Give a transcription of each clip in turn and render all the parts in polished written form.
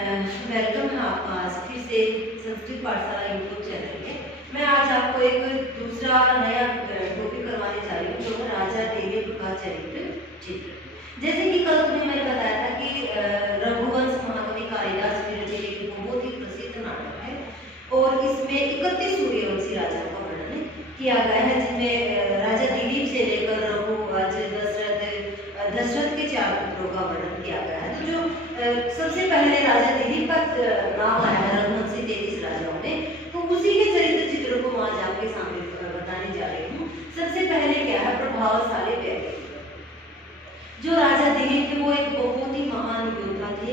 Welcome है आपका आज फिर से संस्कृत पाठशाला यूट्यूब चैनल में। मैं आज आपको एक दूसरा नया टॉपिक करवाने जा रही हूँ जो है राजा दिलीप का चरित्र चित्र। जैसे कि कल तुम्हें मैंने बताया था कि रघुवंश महाकवि कालिदास विरचित एक बहुत ही प्रसिद्ध नाटक है और इसमें 31 सूर्यवंशी राजा का वर्णन किया गया है, जिसमें राजा दिलीप से लेकर रघुवंश दशरथ के 4 पुत्रों का वर्णन किया गया है। तो जो सबसे पहले राजा दिलीप का नाम आया है रघुवंशी 33 राजाओं में, तो उसी के चरित्र चित्र को आज आपके सामने बताने जा रही हूँ। सबसे पहले क्या है, प्रभावशाली व्यक्ति। जो राजा दिलीप थे वो एक बहुत ही महान योद्धा थे,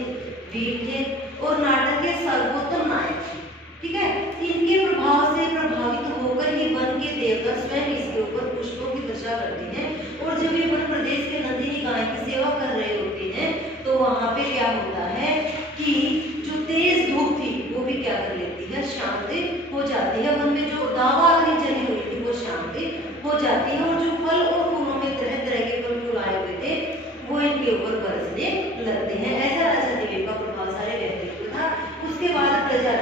वीर थे और नाटक के सर्वोत्तम नायक थे। ठीक है, इनके प्रभाव से प्रभावित होकर ही वन के देवता स्वयं इसके ऊपर पुष्पों की वर्षा करते हैं और जब ये वन प्रदेश के नंदिनी गाय की सेवा कर रहे होते हैं तो वहां पे क्या होता है कि जो तेज धूप थी वो भी क्या कर लेती है, शांत हो जाती है। वन में जो दावा अग्नि जली हुई थी वो शांत हो जाती है और जो फल और फूलों में तरह तरह के फल फूल आए हुए थे वो इनके ऊपर बरसने लगते हैं। ऐसा राजा दिलीप का प्रभावशाली व्यक्तित्व था। उसके बाद प्रजा,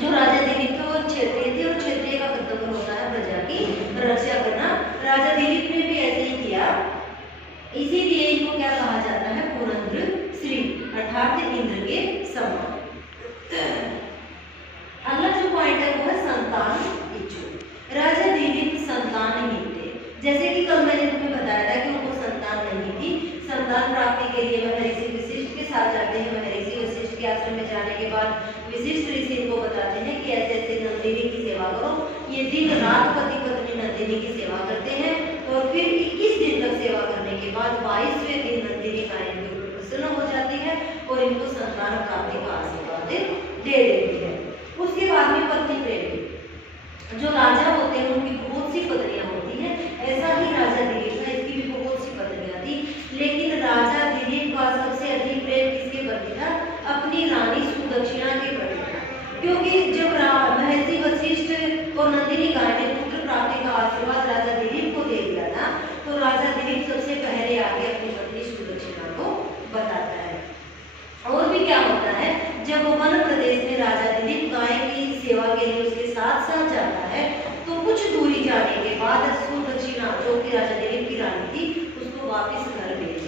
जो राजा दिलीप थे वो क्षत्रिय थे और क्षत्रिय का कर्तव्य होता है प्रजा की रक्षा करना। राजा दिलीप ने भी ऐसे ही किया, इसीलिए इनको क्या कहा जाता है, पुरंद्र श्री अर्थात इंद्र के समान। अगला जो पॉइंट है वो है संतान इच्छुक। राजा दिलीप संतानहीन थे। जैसे कि कल मैंने तुम्हें बताया था कि उनको संतान नहीं थी। संतान प्राप्ति के लिए महर्षि वशिष्ठ के साथ जाते हैं। महर्षि वशिष्ठ के आश्रम में जाने के बाद वशिष्ठ ऋषि इनको बताते हैं कि ऐसे ऐसे नंदिनी की सेवा करो। ये दिन रात पति पत्नी नंदिनी की सेवा करते हैं और फिर 21 दिन तक सेवा करने के बाद 22वें दिन नंदिनी गाय इनके ऊपर प्रसन्न हो जाती है और इनको संतान प्राप्ति का आशीर्वाद दे देती है। उसके बाद में पत्नी प्रेमी, जो राजा होते हैं उनकी बहुत सी पत्नियां होती हैं। ऐसा ही राजा दिलीप था, इसकी भी बहुत सी पत्नियां थी, लेकिन राजा दिलीप का सबसे अधिक प्रेम किसके प्रति था, अपनी रानी सुदक्षिणा के प्रति था। क्योंकि जब महर्षि वशिष्ठ और नंदिनी गाय ने पुत्र प्राप्ति का आशीर्वाद राजा दिलीप को दे दिया था, तो राजा दिलीप सबसे पहले आगे अपनी पत्नी सुदक्षिणा को बताता है। और भी क्या होता है, जब वन प्रदेश में राजा दिलीप गाय की सेवा के लिए उसके साथ साथ जाता है तो कुछ दूरी जाने के बाद सुदक्षिणा, जो कि राजा दिलीप की रानी थी, उसको वापस घर भेज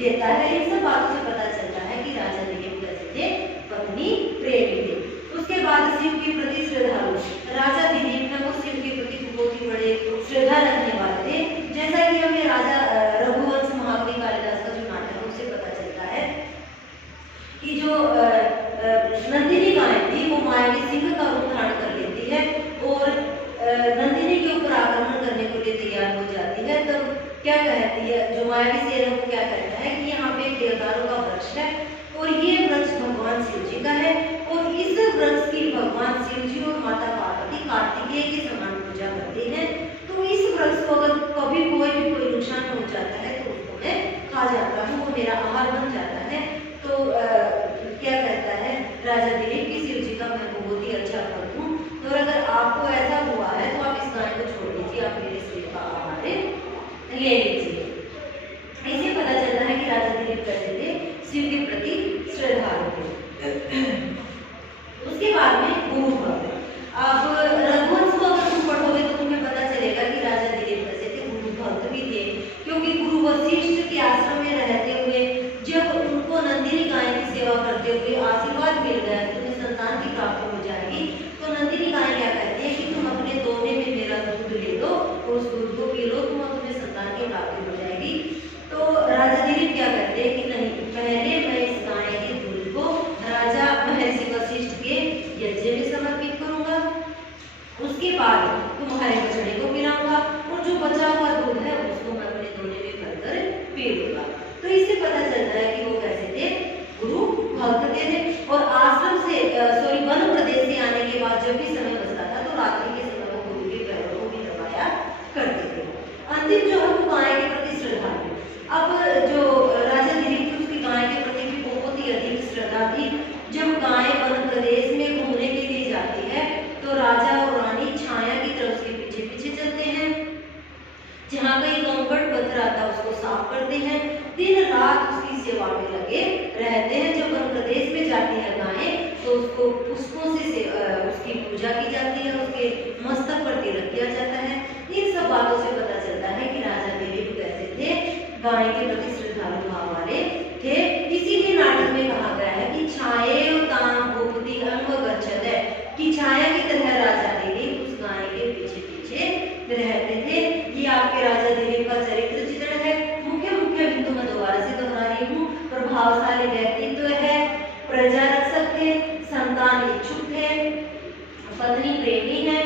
देता है। इन सब बातों से पता चलता है कि राजा दिलीप कैसे थे, पत्नी प्रेमी थे। उसके बाद शिव के प्रति श्रद्धालु। राजा दिलीप ने वो शिव के प्रति बहुत ही बड़े श्रद्धा रखने वाले थे। जैसा कि हमें राजा रघुवंश महाकवि कालिदास का जो नाटक है उससे पता चलता है कि जो नंदिनी गाय थी वो मायावी सिंह का रूप धारण कर लेती है और नंदिनी के ऊपर आक्रमण करने के लिए तैयार हो जाती है। तब क्या कहती है, जो मायावी शेर है वो क्या कहता है कि यहाँ पे देवदारों का वृक्ष है और ये वृक्ष भगवान शिव जी का है और इस वृक्ष की भगवान शिव जी और माता पार्वती कार्तिकेय के समान पूजा करते हैं। तो इस वृक्ष को अगर कभी कोई नुकसान हो जाता है तो उसको मैं खा जाता हूँ, वो मेरा आहार बन जाता है। तो क्या कहता है राजा दिलीप की शिव जी का मैं बहुत ही अच्छा भक्त हूँ, तो अगर आपको ऐसा हुआ है तो आप इस गाय को छोड़ दीजिए, आप मेरे शिव का आहार ले लीजिए। इससे पता चलता है कि राजा दिलीप कैसे थे, शिव के प्रति श्रद्धालु थे। उसके बाद में गुरु भक्त। अब रघुवंश को अगर तुम पढ़ोगे तो तुम्हें पता चलेगा कि राजा दिलीप कैसे थे, गुरु भक्त भी थे। क्योंकि गुरु वशिष्ठ के आश्रम में रहते हुए जब उनको नंदिनी गाय की सेवा करते हुए आशीर्वाद मिल गया कि तुम्हें संतान की प्राप्ति हो जाएगी, तो नंदिनी गाय क्या कहती है कि तुम अपने दोने में मेरा दूध ले लो और उस दूध को पी लो, तुम्हें संतान की प्राप्ति हो जाएगी। तो राजा दिलीप क्या कहते हैं कि नहीं, पहले मैं इस गाय के दूध को राजा महर्षि वशिष्ठ के यज्ञ में समर्पित करूंगा, उसके बाद तुम्हारे बछड़े को पिलाऊंगा और जो बचा हुआ दूध है उसको मैं अपने दोने में भरकर पी लूंगा। तो इससे पता चलता है कि वो कैसे थे, गुरु भक्त थे। और आश्रम से वन प्रदेश से आने के बाद जब भी समय बचता था तो रात्रि के समय वो गुरु के पैरों को भी दबाया करते थे। अंतिम जो है वो गाय के प्रति श्रद्धा थी। अब जो राजा दिलीप थे उसकी गाय के प्रति भी बहुत ही अधिक श्रद्धा थी। जब गाय वन प्रदेश में घूमने के लिए जाती है तो राजा और रानी छाया की तरफ उसके पीछे पीछे चलते हैं। जहाँ कहीं कंकड़ पत्थर आता है उसको साफ करते हैं, दिन रात उसकी सेवा में लगे रहते हैं। जब वन प्रदेश में पुष्पों से उसकी पूजा की जाती है, उसके मस्तक पर तिलक किया जाता है। इन सब बातों से पता चलता है कि राजा दिलीप कैसे थे, गाय के प्रति श्रद्धालु भाव वाले थे। इसीलिए नाटक में कहा गया है कि छाये तान भूपति अंग गच्छते, कि छाया की तरह राजा दिलीप उस गाय के पीछे पीछे रहते थे। ये आपके राजा दिलीप का चरित्र चित्रण है। मुख्य मुख्य बिंदु मैं दोबारा से दोहरा रही हूँ। प्रभावशाली व्यक्तित्व है, प्रजा रक्षक थे, संतान इच्छुक थे, पत्नी प्रेमी है,